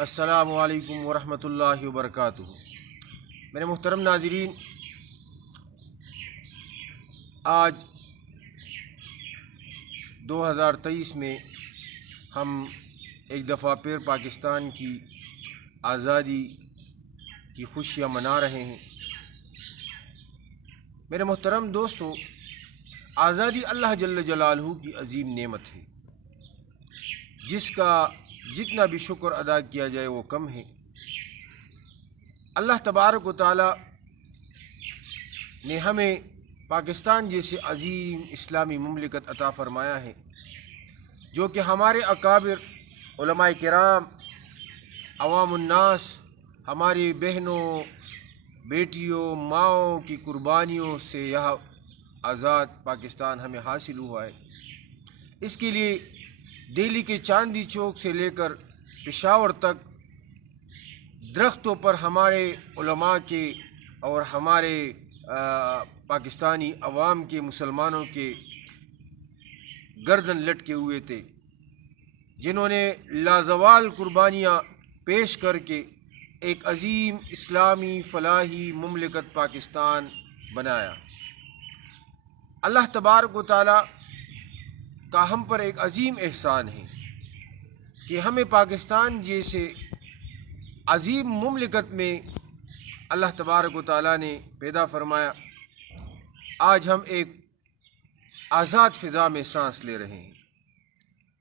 السلام علیکم ورحمۃ اللہ وبرکاتہ۔ میرے محترم ناظرین، آج 2023 میں ہم ایک دفعہ پھر پاکستان کی آزادی کی خوشیاں منا رہے ہیں۔ میرے محترم دوستو، آزادی اللہ جل جلالہ کی عظیم نعمت ہے، جس کا جتنا بھی شکر ادا کیا جائے وہ کم ہے۔ اللہ تبارک و تعالی نے ہمیں پاکستان جیسے عظیم اسلامی مملکت عطا فرمایا ہے، جو کہ ہمارے اکابر علماء کرام، عوام الناس، ہماری بہنوں، بیٹیوں، ماؤں کی قربانیوں سے یہ آزاد پاکستان ہمیں حاصل ہوا ہے۔ اس کے لیے دہلی کے چاندنی چوک سے لے کر پشاور تک درختوں پر ہمارے علماء کے اور ہمارے پاکستانی عوام کے، مسلمانوں کے گردن لٹکے ہوئے تھے، جنہوں نے لازوال قربانیاں پیش کر کے ایک عظیم اسلامی فلاحی مملکت پاکستان بنایا۔ اللہ تبارک و تعالی کا ہم پر ایک عظیم احسان ہے کہ ہمیں پاکستان جیسے عظیم مملکت میں اللہ تبارک و تعالیٰ نے پیدا فرمایا۔ آج ہم ایک آزاد فضا میں سانس لے رہے ہیں۔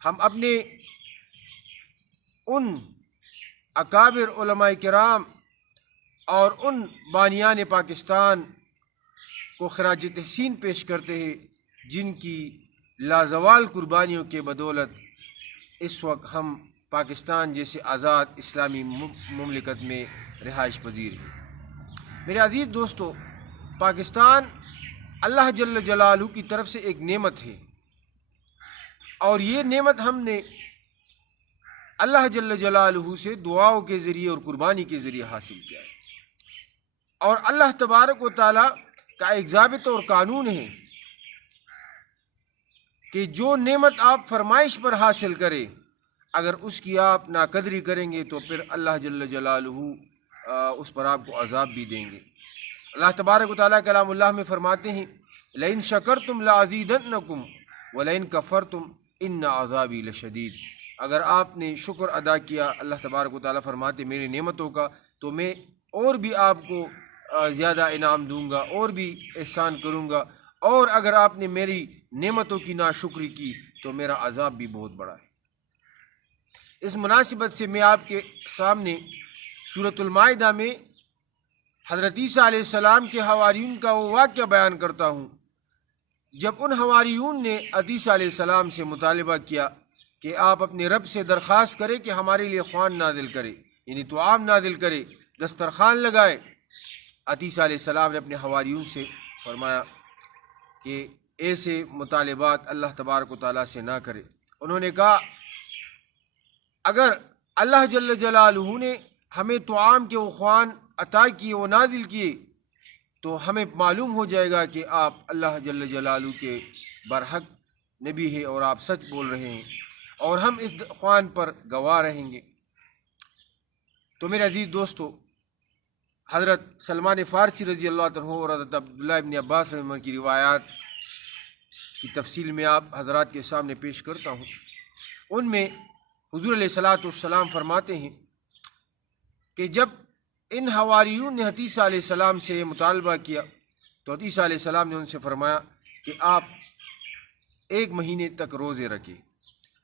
ہم اپنے ان اکابر علماء کرام اور ان بانیان پاکستان کو خراج تحسین پیش کرتے ہیں، جن کی لازوال قربانیوں کے بدولت اس وقت ہم پاکستان جیسے آزاد اسلامی مملکت میں رہائش پذیر ہیں۔ میرے عزیز دوستو، پاکستان اللہ جل جلالہ کی طرف سے ایک نعمت ہے، اور یہ نعمت ہم نے اللہ جل جلالہ سے دعاؤں کے ذریعے اور قربانی کے ذریعے حاصل کیا ہے۔ اور اللہ تبارک و تعالی کا ایک ضابط اور قانون ہے کہ جو نعمت آپ فرمائش پر حاصل کریں، اگر اس کی آپ ناقدری کریں گے تو پھر اللہ جل جلالہ اس پر آپ کو عذاب بھی دیں گے۔ اللہ تبارک و تعالیٰ کلام اللہ میں فرماتے ہیں، لَإِن شَكَرْتُمْ لَأَزِيدَنَّكُمْ وَلَإِن كَفَرْتُمْ إِنَّ عَذَابِي لَشَدِيدٌ۔ اگر آپ نے شکر ادا کیا، اللہ تبارک و تعالیٰ فرماتے میری نعمتوں کا، تو میں اور بھی آپ کو زیادہ انعام دوں گا، اور بھی احسان کروں گا، اور اگر آپ نے میری نعمتوں کی ناشکری کی تو میرا عذاب بھی بہت بڑا ہے۔ اس مناسبت سے میں آپ کے سامنے سورۃ المائدہ میں حضرت عیسیٰ علیہ السلام کے حواریون کا وہ واقعہ بیان کرتا ہوں، جب ان حواریون نے عیسیٰ علیہ السلام سے مطالبہ کیا کہ آپ اپنے رب سے درخواست کریں کہ ہمارے لیے خوان نازل کرے، یعنی طعام نازل کرے، دسترخوان لگائے۔ عیسیٰ علیہ السلام نے اپنے حواریون سے فرمایا کہ ایسے مطالبات اللہ تبارک و تعالیٰ سے نہ کرے۔ انہوں نے کہا اگر اللہ جل جلالہ نے ہمیں طعام کے وہ خوان عطا کیے، وہ نازل کیے، تو ہمیں معلوم ہو جائے گا کہ آپ اللہ جل جلالہ کے برحق نبی ہیں اور آپ سچ بول رہے ہیں، اور ہم اس خوان پر گواہ رہیں گے۔ تو میرے عزیز دوستو، حضرت سلمان فارسی رضی اللہ عنہ اور حضرت عبداللہ ابن عباس رضی اللہ عنہ کی روایات کی تفصیل میں آپ حضرات کے سامنے پیش کرتا ہوں۔ ان میں حضور علیہ الصلوۃ والسلام فرماتے ہیں کہ جب ان حواریون نے عیسیٰ علیہ السلام سے مطالبہ کیا تو عیسیٰ علیہ السلام نے ان سے فرمایا کہ آپ 1 مہینے تک روزے رکھیں،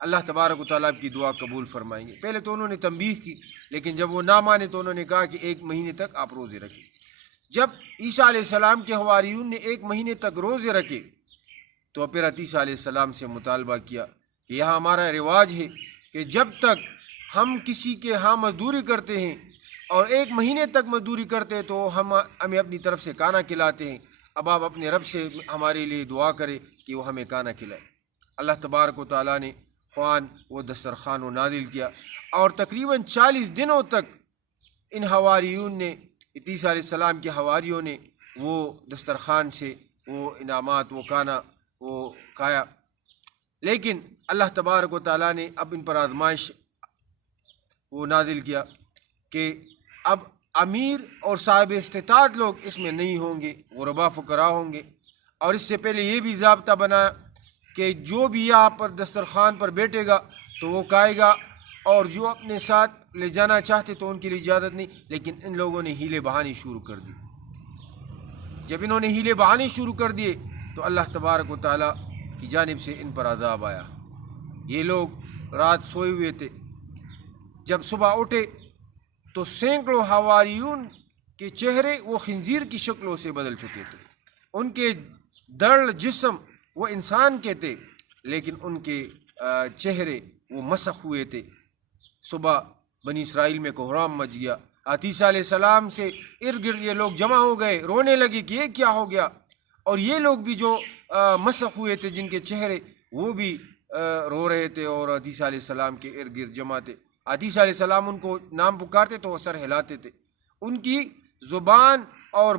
اللہ تبارک و تعالیٰ کی دعا قبول فرمائیں گے۔ پہلے تو انہوں نے تنبیہ کی، لیکن جب وہ نہ مانے تو انہوں نے کہا کہ 1 مہینے تک آپ روزے رکھیں۔ جب عیسیٰ علیہ السلام کے حواریون نے 1 مہینے تک روزے رکھے تو پھر عیسیٰ علیہ السلام سے مطالبہ کیا کہ یہاں ہمارا رواج ہے کہ جب تک ہم کسی کے ہاں مزدوری کرتے ہیں اور 1 مہینے تک مزدوری کرتے ہیں تو ہمیں اپنی طرف سے کھانا کھلاتے ہیں، اب آپ اپنے رب سے ہمارے لیے دعا کرے کہ وہ ہمیں کھانا کھلائے۔ اللہ تبارک و تعالیٰ نے خوان و دسترخوان و نازل کیا، اور تقریباً 40 دنوں تک ان حواریون نے، عیسیٰ علیہ السلام کے حواریوں نے وہ دسترخوان سے وہ انعامات، وہ کھانا وہ کھایا۔ لیکن اللہ تبارک و تعالیٰ نے اب ان پر آزمائش وہ نازل کیا کہ اب امیر اور صاحب استطاعت لوگ اس میں نہیں ہوں گے، غربا فقراء ہوں گے. اور اس سے پہلے یہ بھی ضابطہ بنایا کہ جو بھی یہاں پر دسترخوان پر بیٹھے گا تو وہ کھائے گا، اور جو اپنے ساتھ لے جانا چاہتے تو ان کے لیے اجازت نہیں. لیکن ان لوگوں نے ہیلے بہانے شروع کر دی. جب انہوں نے ہیلے بہانے شروع کر دیے تو اللہ تبارک و تعالیٰ کی جانب سے ان پر عذاب آیا. یہ لوگ رات سوئے ہوئے تھے، جب صبح اٹھے تو سینکڑوں حواریون کے چہرے وہ خنزیر کی شکلوں سے بدل چکے تھے. ان کے درڑ جسم وہ انسان کے تھے، لیکن ان کے چہرے وہ مسخ ہوئے تھے. صبح بنی اسرائیل میں کوہرام مچ گیا. عیسیٰ علیہ السلام سے ارد گرد یہ لوگ جمع ہو گئے، رونے لگے کہ یہ کیا ہو گیا. اور یہ لوگ بھی جو مسخ ہوئے تھے، جن کے چہرے وہ بھی رو رہے تھے اور عیسیٰ علیہ السلام کے ارد گرد جمع تھے. عیسیٰ علیہ السلام ان کو نام پکارتے تو وہ سر ہلاتے تھے. ان کی زبان اور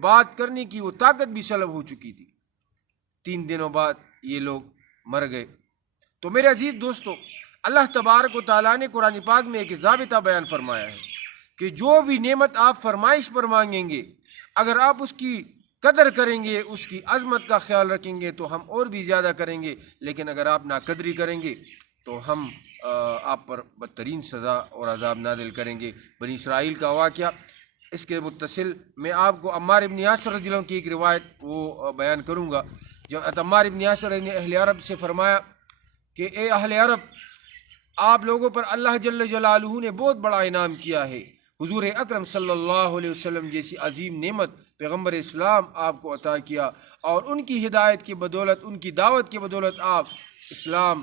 بات کرنے کی وہ طاقت بھی سلب ہو چکی تھی. 3 دنوں بعد یہ لوگ مر گئے. تو میرے عزیز دوستو، اللہ تبارک و تعالیٰ نے قرآن پاک میں ایک ضابطہ بیان فرمایا ہے کہ جو بھی نعمت آپ فرمائش پر مانگیں گے، اگر آپ اس کی قدر کریں گے، اس کی عظمت کا خیال رکھیں گے تو ہم اور بھی زیادہ کریں گے. لیکن اگر آپ ناقدری کریں گے تو ہم آپ پر بدترین سزا اور عذاب نازل کریں گے. بنی اسرائیل کا واقعہ، اس کے متصل میں آپ کو عمار ابن یاسر رضی اللہ عنہ کی ایک روایت وہ بیان کروں گا. جب عمار ابن یاسر نے اہل عرب سے فرمایا کہ اے اہل عرب، آپ لوگوں پر اللہ جل جلالہ نے بہت بڑا انعام کیا ہے. حضور اکرم صلی اللہ علیہ وسلم جیسی عظیم نعمت پیغمبر اسلام آپ کو عطا کیا، اور ان کی ہدایت کی بدولت، ان کی دعوت کی بدولت آپ اسلام